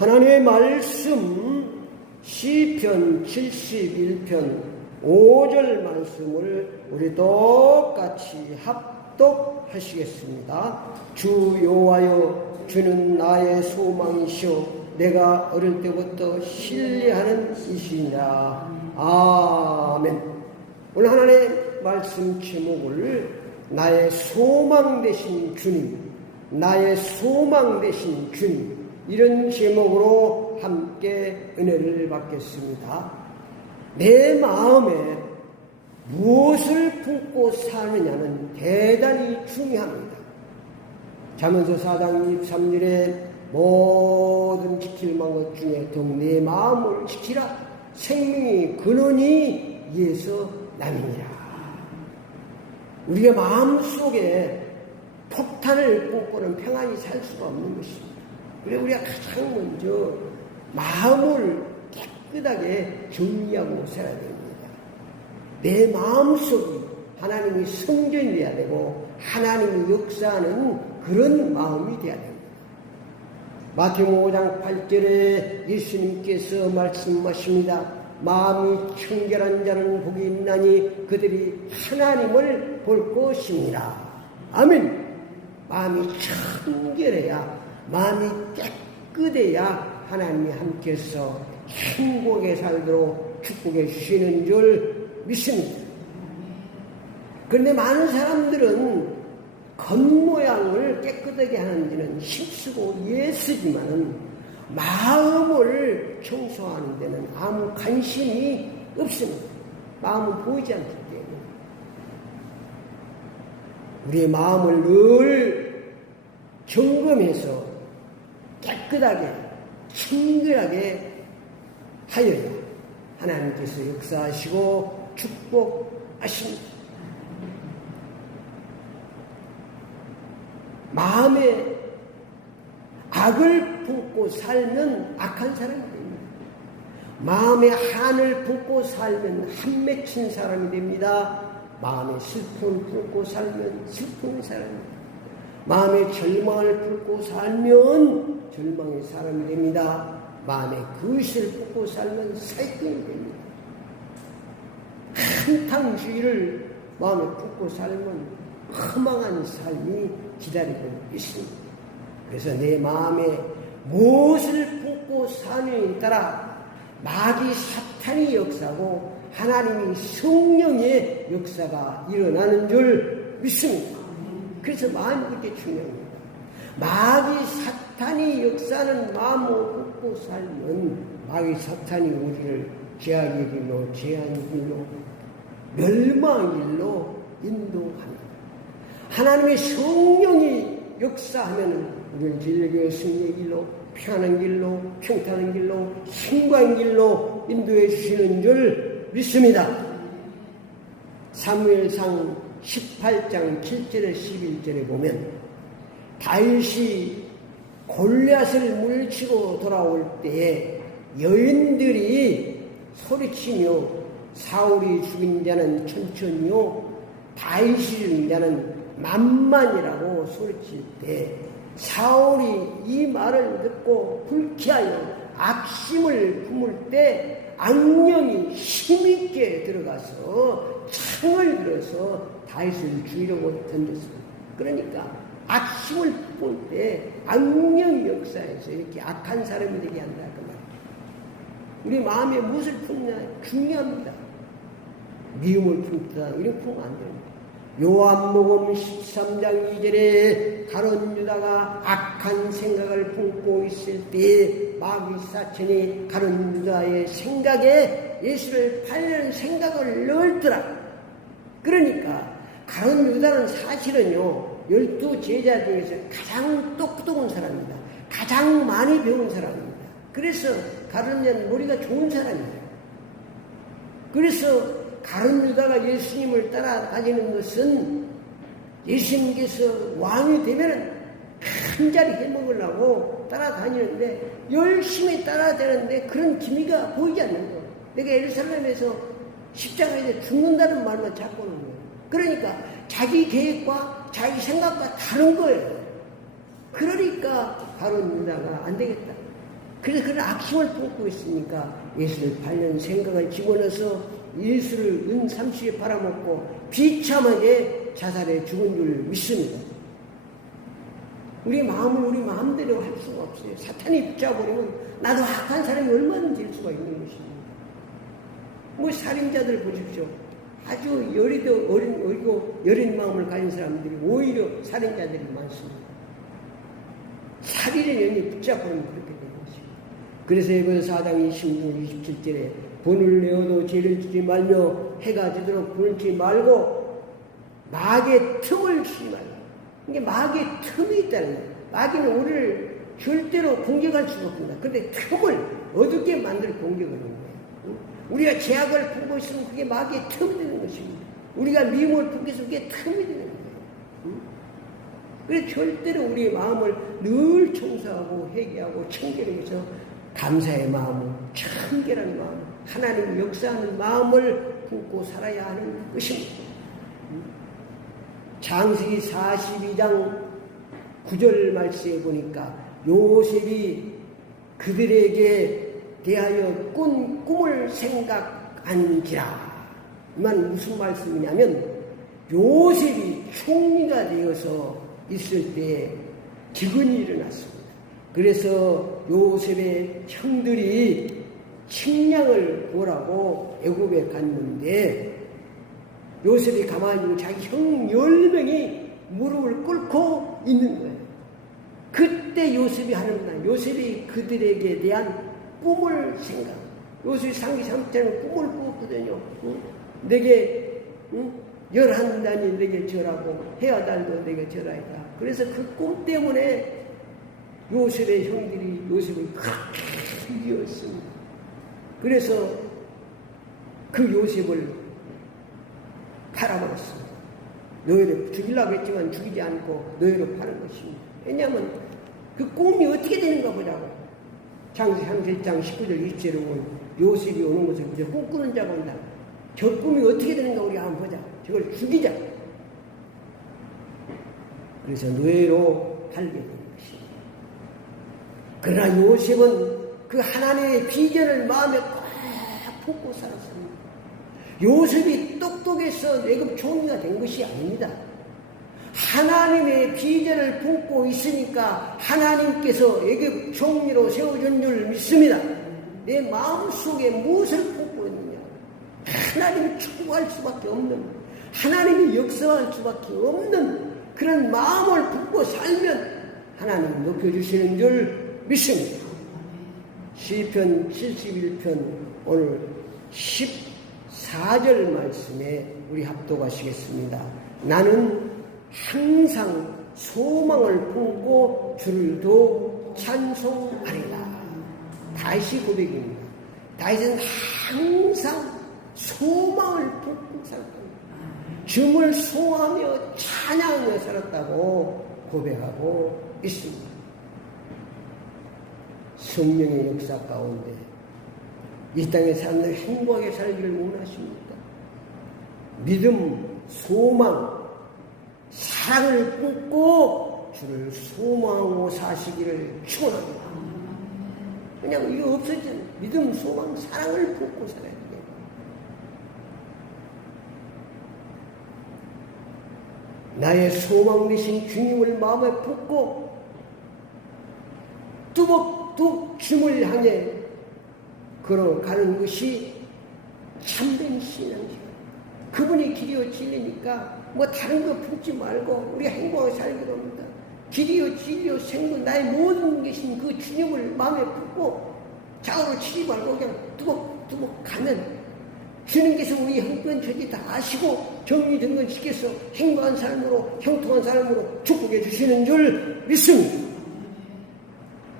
하나님의 말씀 시편 71편 5절 말씀을 우리 똑같이 합독하시겠습니다. 주 여호와여, 주는 나의 소망이시오, 내가 어릴 때부터 신뢰하는 이시니라. 아멘. 오늘 하나님의 말씀 제목을 나의 소망 되신 주님, 나의 소망 되신 주님, 이런 제목으로 함께 은혜를 받겠습니다. 내 마음에 무엇을 품고 사느냐는 대단히 중요합니다. 잠언서 4장 23절에 모든 지킬 만한 것 중에 더욱 내 마음을 지키라. 생명이 근원이 이에서 남이니라. 우리가 마음속에 폭탄을 꽂고는 평안히 살 수가 없는 것입니다. 그래서 우리가 가장 먼저 마음을 깨끗하게 정리하고 살아야 됩니다. 내 마음속이 하나님이 성전이 되어야 되고 하나님이 역사하는 그런 마음이 되어야 됩니다. 마태복음 5장 8절에 예수님께서 말씀하십니다. 마음이 청결한 자는 복이 있나니 그들이 하나님을 볼 것입니다. 아멘. 마음이 청결해야, 마음이 깨끗해야 하나님이 함께해서 행복하게 살도록 축복해 주시는 줄 믿습니다. 그런데 많은 사람들은 겉모양을 깨끗하게 하는 데는 힘쓰고 예쓰지만은 마음을 청소하는 데는 아무 관심이 없습니다. 마음은 보이지 않기 때문에. 우리의 마음을 늘 점검해서 깨끗하게, 청결하게 하여야 하나님께서 역사하시고 축복하십니다. 마음에 악을 품고 살면 악한 사람이 됩니다. 마음에 한을 품고 살면 한 맺힌 사람이 됩니다. 마음에 슬픔을 품고 살면 슬픈 사람입니다. 마음에 절망을 품고 살면 절망의 사람이 됩니다. 마음에 그릇을 품고 살면 사기꾼이 됩니다. 한탕주의를 마음에 품고 살면 허망한 삶이 기다리고 있습니다. 그래서 내 마음에 무엇을 품고 사느냐에 따라 마귀 사탄이 역사하고 하나님이 성령의 역사가 일어나는 줄 믿습니다. 그래서 마음이 그렇게 중요합니다. 마귀 사탄이 역사하는 마음을 품고 살면 마귀 사탄이 우리를 죄악의 길로, 재앙의 길로, 멸망의 길로 인도합니다. 하나님의 성령이 역사하면 우리를 진리의 승리의 길로, 평안한 길로, 평탄한 길로, 힘과의 길로 인도해 주시는 줄 믿습니다. 사무엘상 18장 7절에 11절에 보면 다윗이 골리앗을 물리치고 돌아올 때에 여인들이 소리치며 사울이 죽인 자는 천천히요 다윗이 죽인 자는 만만이라고 소리칠 때 사울이 이 말을 듣고 불쾌하여 악심을 품을 때 악령이 힘있게 들어가서 창을 들어서 다윗을 죽이려고 던졌습니다. 그러니까 악심을 품을 때 악령이 역사해서 이렇게 악한 사람이 되게 한다 그 말이에요. 우리 마음에 무엇을 품냐 중요합니다. 미움을 품다 이런 품으면 안 됩니다. 요한복음 13장 2절에 가룟 유다가 악한 생각을 품고 있을 때 마귀 사천이 가룟 유다의 생각에 예수를 팔려는 생각을 넣었더라. 그러니까 가룟 유다는 사실은요 12 제자 중에서 가장 똑똑한 사람입니다. 가장 많이 배운 사람입니다. 그래서 가룟 유다는 머리가 좋은 사람이에요. 그래서 가룟 유다가 예수님을 따라다니는 것은 예수님께서 왕이 되면 한 자리 해먹으려고 따라다니는데 열심히 따라다니는데 그런 기미가 보이지 않는 거예요. 내가 예루살렘에서 십자가에서 죽는다는 말만 자꾸 하는 거예요. 그러니까 자기 계획과 자기 생각과 다른 거예요. 그러니까 가룟 유다가 안 되겠다. 그래서 그런 악심을 품고 있으니까 예수를 팔는 생각을 집어넣어서 예수를 은 30에 팔아먹고 비참하게 자살해 죽은 줄 믿습니다. 우리 마음을 우리 마음대로 할 수가 없어요. 사탄이 붙잡아버리면 나도 악한 사람이 얼마든지 될 수가 있는 것입니다. 뭐 살인자들 보십시오. 아주 어리고 여린 마음을 가진 사람들이 오히려 살인자들이 많습니다. 살인의 연이 붙잡아버리면 그렇게 되는 것입니다. 그래서 에베소 4장 26, 27절에 본을 내어도 죄를 지지 말며 해가 지도록 불지 말고 마귀의 틈을 주지 말고. 이게 마귀의 틈이 있다는 거예요. 마귀는 우리를 절대로 공격할 수가 없습니다. 그런데 틈을 어둡게 만들 공격을 하는 거예요. 우리가 죄악을 품고 있으면 그게 마귀의 틈이 되는 것입니다. 우리가 미움을 품고 있으면 그게 틈이 되는 거예요. 그래서 절대로 우리의 마음을 늘 청소하고 회개하고 청결하면서 감사의 마음을, 청결한 마음, 하나님 역사하는 마음을 품고 살아야 하는 것입니다. 창세기 42장 9절 말씀에 보니까 요셉이 그들에게 대하여 꿈을 생각한지라. 이만 무슨 말씀이냐면 요셉이 총리가 되어서 있을 때 기근이 일어났습니다. 그래서 요셉의 형들이 식량을 구하라고 애굽에 갔는데 요셉이 가만히 있고 자기 형 10명이 무릎을 꿇고 있는 거예요. 그때 요셉이 하는 말, 요셉이 그들에게 대한 꿈을 생각. 요셉이 상기 3때는 꿈을 꾸었거든요. 내게 11단이 내게 절하고 해와 달도 내게 절하이다. 그래서 그 꿈 때문에 요셉의 형들이 요셉을 그렇게 이겼습니다. 그래서 그 요셉을 팔아버렸습니다. 노예로 죽이려고 했지만 죽이지 않고 노예로 파는 것입니다. 왜냐하면 그 꿈이 어떻게 되는가 보자고. 창세기 1장 19절 20절에 보면 요셉이 오는 것을 이제 꿈꾸는 자가 온다. 저 꿈이 어떻게 되는가 우리가 한번 보자. 저걸 죽이자. 그래서 노예로 팔게 되는 것입니다. 그러나 요셉은 그 하나님의 비전을 마음에 꽉 품고 살았습니다. 요셉이 똑똑해서 애굽 총리가 된 것이 아닙니다. 하나님의 비전을 품고 있으니까 하나님께서 애굽 총리로 세워준 줄 믿습니다. 내 마음속에 무엇을 품고 있느냐. 하나님이 축복할 수밖에 없는, 하나님이 역사할 수밖에 없는 그런 마음을 품고 살면 하나님 높여주시는 줄 믿습니다. 시편 71편 오늘 14절 말씀에 우리 합독하시겠습니다. 나는 항상 소망을 품고 주를 더 찬송하리라. 다윗의 고백입니다. 다윗은 항상 소망을 품고 살았습니다. 주를 소하며 찬양하며 살았다고 고백하고 있습니다. 성령의 역사 가운데 이 땅의 사람들 행복하게 살기를 원하십니다. 믿음, 소망, 사랑을 품고 주를 소망하고 사시기를 축원합니다. 그냥 이거 없어지는 믿음, 소망, 사랑을 품고 살아야 돼요. 나의 소망 되신 주님을 마음에 품고 뚜벅뚜벅 주님을 향해 걸어가는 것이 참된 신앙이에요. 그분이 길이요 진리니까 뭐 다른 거 품지 말고 우리가 행복하게 살기로 합니다. 길이요 진리요 생명 나의 모든 것인 그 주님을 마음에 품고 좌우로 치지 말고 그냥 뚜벅뚜벅 가면 주님께서 우리 형편처지 다 아시고 정리된 건 시켜서 행복한 삶으로 형통한 삶으로 축복해 주시는 줄 믿습니다.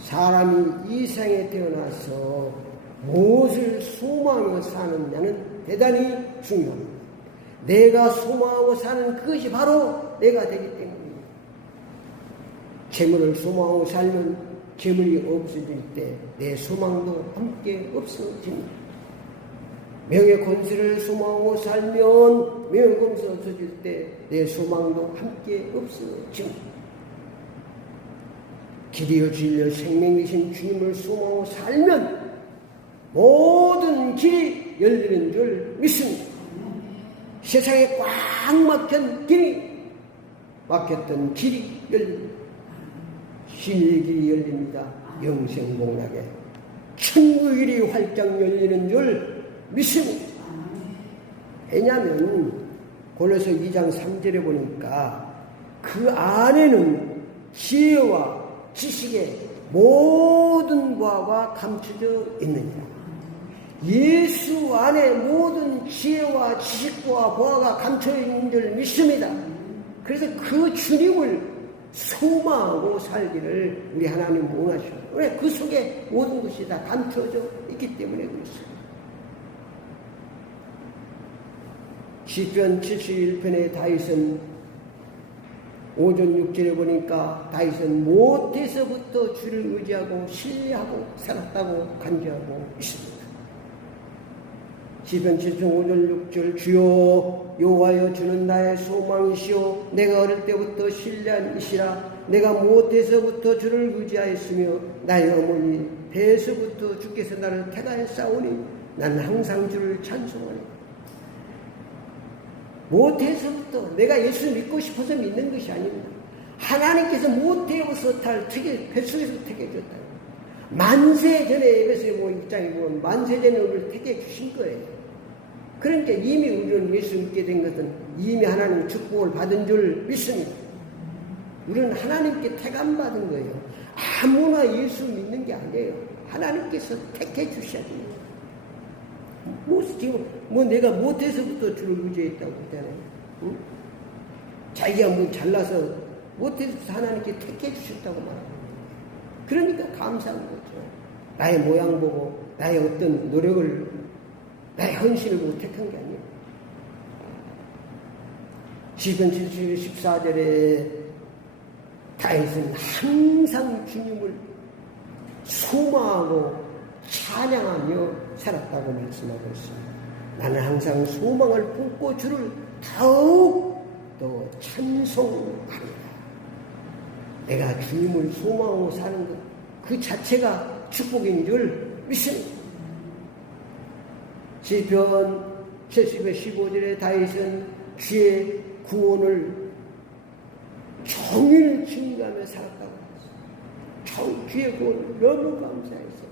사람이 이 세상에 태어나서 무엇을 소망하며 사느냐는 대단히 중요합니다. 내가 소망하고 사는 그것이 바로 내가 되기 때문입니다. 재물을 소망하고 살면 재물이 없어질 때 내 소망도 함께 없어집니다. 명예 권세를 소망하고 살면 명예 권세 없어질 때 내 소망도 함께 없어집니다. 길이요 진리요 생명이신 주님을 소망하고 살면 모든 길이 열리는 줄 믿습니다. 세상에 꽉 막혔던 길이 열립니다. 신의 길이 열립니다. 영생복락에 천국의 길이 활짝 열리는 줄 믿습니다. 왜냐하면 골로새 2장 3절에 보니까 그 안에는 지혜와 지식의 모든 보화가 감춰져 있느니라. 예수 안에 모든 지혜와 지식과 보화가 감춰져 있는 줄 믿습니다. 그래서 그 주님을 소망하고 살기를 우리 하나님 원하시고, 왜? 그 속에 모든 것이 다 감춰져 있기 때문에 그렇습니다. 시편 71편의 다윗은 5절 6절에 보니까 다윗은 모태에서부터 주를 의지하고 신뢰하고 살았다고 간주하고 있습니다. 시편 7편 5절 6절 주여 여호와여 주는 나의 소망이시오 내가 어릴 때부터 신뢰한 이시라 내가 모태에서부터 주를 의지하였으며 나의 어머니 배에서부터 주께서 나를 택하였사오니 나는 항상 주를 찬송하니. 모태에서부터 내가 예수 믿고 싶어서 믿는 것이 아닙니다. 하나님께서 모태에서 뱃속에서 택해 주셨다. 만세 전에 에베소서 1장에 보면 만세 전에 우리를 택해 주신 거예요. 그러니까 이미 우리는 예수 믿게 된 것은 이미 하나님 축복을 받은 줄 믿습니다. 우리는 하나님께 택안 받은 거예요. 아무나 예수 믿는 게 아니에요. 하나님께서 택해 주셔야 됩니다. 지금 내가 못해서부터 주를 의지했다고 했잖아요. 응? 자기가 잘나서 못해서부터 하나님께 택해 주셨다고 말합니다. 그러니까 감사한 거죠. 나의 모양 보고 나의 어떤 노력을 나의 헌신을 보고 택한 게 아니에요. 시편 14절에 다윗은 항상 주님을 소망하고 찬양하며 살았다고 말씀하고 있습니다. 나는 항상 소망을 품고 주를 더욱 더 찬송합니다. 내가 주님을 소망하고 사는 것, 그 자체가 축복인 줄 믿습니다. 시편 70의 15절에 다윗은 주의 구원을 종일 증거하며 살았다고 했어요. 주의 구원을 너무 감사해서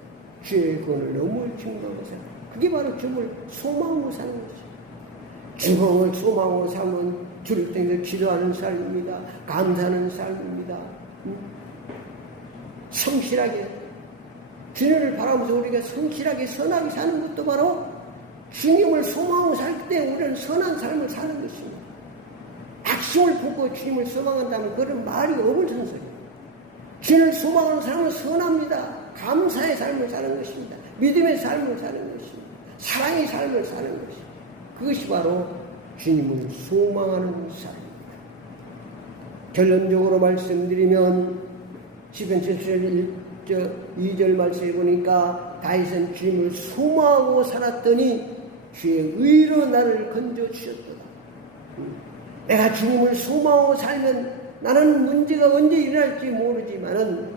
주의 구원을 너무 증거하고 살았다. 그게 바로 주님을 소망하고 사는 것이죠. 주님을 소망하고 살면 주를 통해서 기도하는 삶입니다. 감사하는 삶입니다. 성실하게 주님을 바라보면서 우리가 성실하게 선하게 사는 것도 바로 주님을 소망하고 살 때 우리는 선한 삶을 사는 것입니다. 악심을 품고 주님을 소망한다면 그런 말이 어불성설입니다. 주님을 소망하는 사람은 선합니다. 감사의 삶을 사는 것입니다. 믿음의 삶을 사는 것입니다. 사랑의 삶을 사는 것입니다. 그것이 바로 주님을 소망하는 삶입니다. 결론적으로 말씀드리면 시편 7편 2절 말씀해 보니까 다윗은 주님을 소망하고 살았더니 주의 의로 나를 건져주셨도다. 내가 주님을 소망하고 살면 나는 문제가 언제 일어날지 모르지만은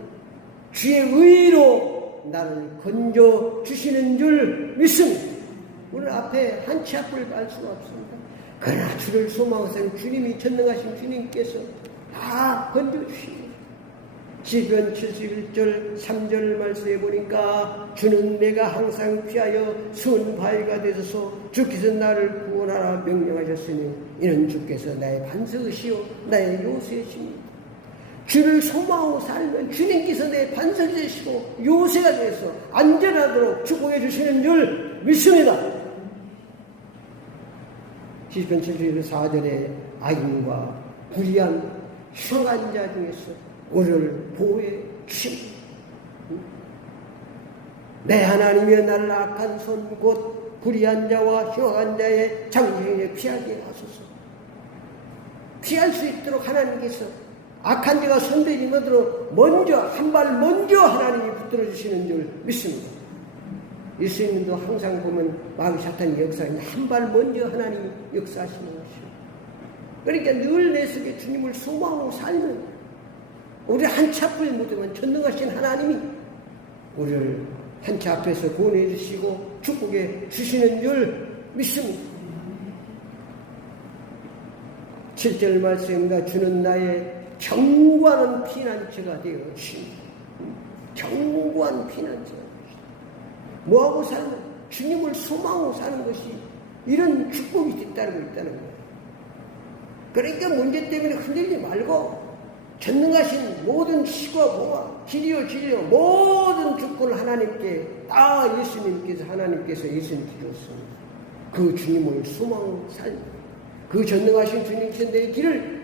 주의 의로 나를 건져주시는 줄 믿습니다. 오늘 앞에 한치 앞을 갈 수가 없습니다. 그러나 주를 소망하고 살면 주님이 전능하신 주님께서 다 건져주십니다. 시편 71절 3절 말씀해 보니까 주는 내가 항상 피하여 순바위가 되소서 주께서 나를 구원하라 명령하셨으니 이는 주께서 나의 반석이시오 나의 요새이십니다. 주를 소망하고 살면 주님께서 내 반석이 되시고 요새가 되어서 안전하도록 축복해 주시는 줄 믿습니다. 시편 71절 4절에 악인과 불의한 흉한 자 중에서 우리를 보호해 주십니다. 내 하나님이여 나를 악한 손 곧 불의한 자와 흉악한 자의 장중에 피하게 하소서. 피할 수 있도록 하나님께서 악한 자가 손들이 뭐도록 먼저 한 발 먼저 하나님이 붙들어 주시는 줄 믿습니다. 예수님도 항상 보면 마귀 사탄의 역사에 한 발 먼저 하나님이 역사하시는 것입니다. 그러니까 늘 내 속에 주님을 소망하고 살면 우리 한치 앞을 묻으면 전능하신 하나님이 우리를 한치 앞에서 구원해 주시고 축복해 주시는 줄 믿습니다. 7절 말씀입니다. 주는 나의 견고한 피난처가 되어 주십니다. 견고한 피난처가 뭐하고 사는 거예요? 주님을 소망하고 사는 것이 이런 축복이 뒤따르고 있다는 거예요. 그러니까 문제 때문에 흔들리지 말고 전능하신 모든 시과 보화, 길이요 진리요 모든 주권을 하나님께 다 예수님께서 주셨습니다. 그 주님을 소망하고 살고 그 전능하신 주님께서 내 길을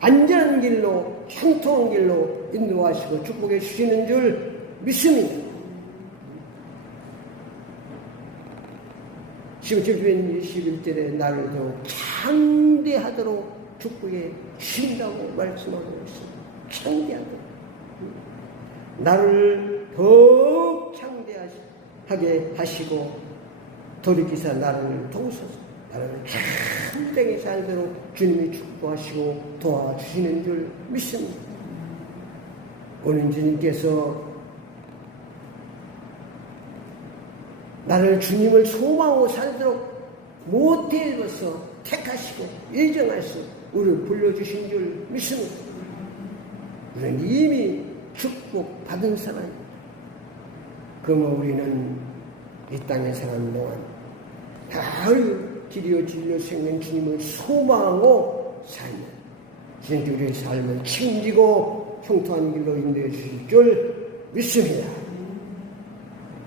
안전한 길로 형통한 길로 인도하시고 축복해 주시는 줄 믿습니다. 17편 21절에 나를 더 창대하도록 축복해 주신다고 말씀하고 있습니다. 창대하도록. 나를 더욱 창대하게 하시고 돌이키사 나를 도우소서. 나를 참되게 살도록 주님이 축복하시고 도와주시는 줄 믿습니다. 오늘 주님께서 나를 주님을 소망하고 살도록 모태에 입어서 택하시고 예정하시고 우리를 불러주신 줄 믿습니다. 우리는 이미 축복받은 사람입니다. 그러면 우리는 이 땅에 사는 동안 늘 길이요 진리요 생명 주님을 소망하고 살면 주님께 우리의 삶을 책임지고 형통한 길로 인도해 주실 줄 믿습니다.